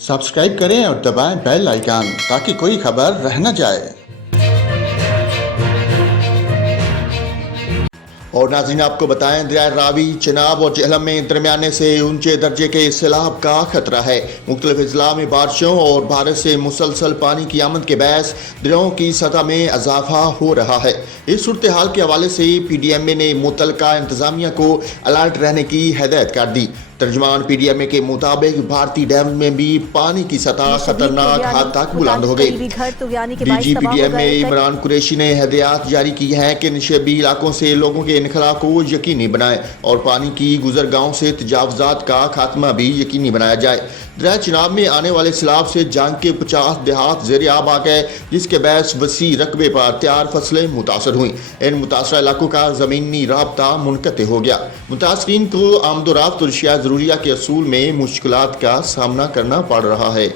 Subscribe करें और दबाएं बेल आइकन ताकि कोई खबर रह न जाए। और नाज़रीन आपको बताएं, दरिया रावी, चनाब और जहलम में दरमियाने से ऊंचे दर्जे के सैलाब का खतरा है। मुख्तलिफ अजला में बारिशों और बारिश से मुसलसल पानी की आमद के बायस दरियाओं की सतह में इजाफा हो रहा है। इस सूरत हाल के हवाले से PDMA ने मुतलका इंतजामिया को अलर्ट रहने की हिदायत कर दी। तर्जुमान PDMA के मुताबिक भारतीय डैम में भी पानी की सतह खतरनाक हद तक बुलंद हो गई। DG PDMA इमरान कुरैशी ने हिदायत जारी की है कि नशेबी इलाकों से लोगों के इनखला को यकीनी बनाएं और पानी की गुजरगाहों से तजावुजात का खात्मा भी यकीनी बनाया जाए। दरिया चिनाब में आने वाले सैलाब से जंग के 50 देहात ज़ेर आब आ गए, जिसके बायस वसी रकबे पर तैयार फसलें मुतासर हुई। इन मुतासरा इलाकों का ज़मीनी राब्ता मुनक़ते हो गया। मुतासरीन को आमदोरफ्त और अशिया ज़रूरिया के असूल में मुश्किलात का सामना करना पड़ रहा है।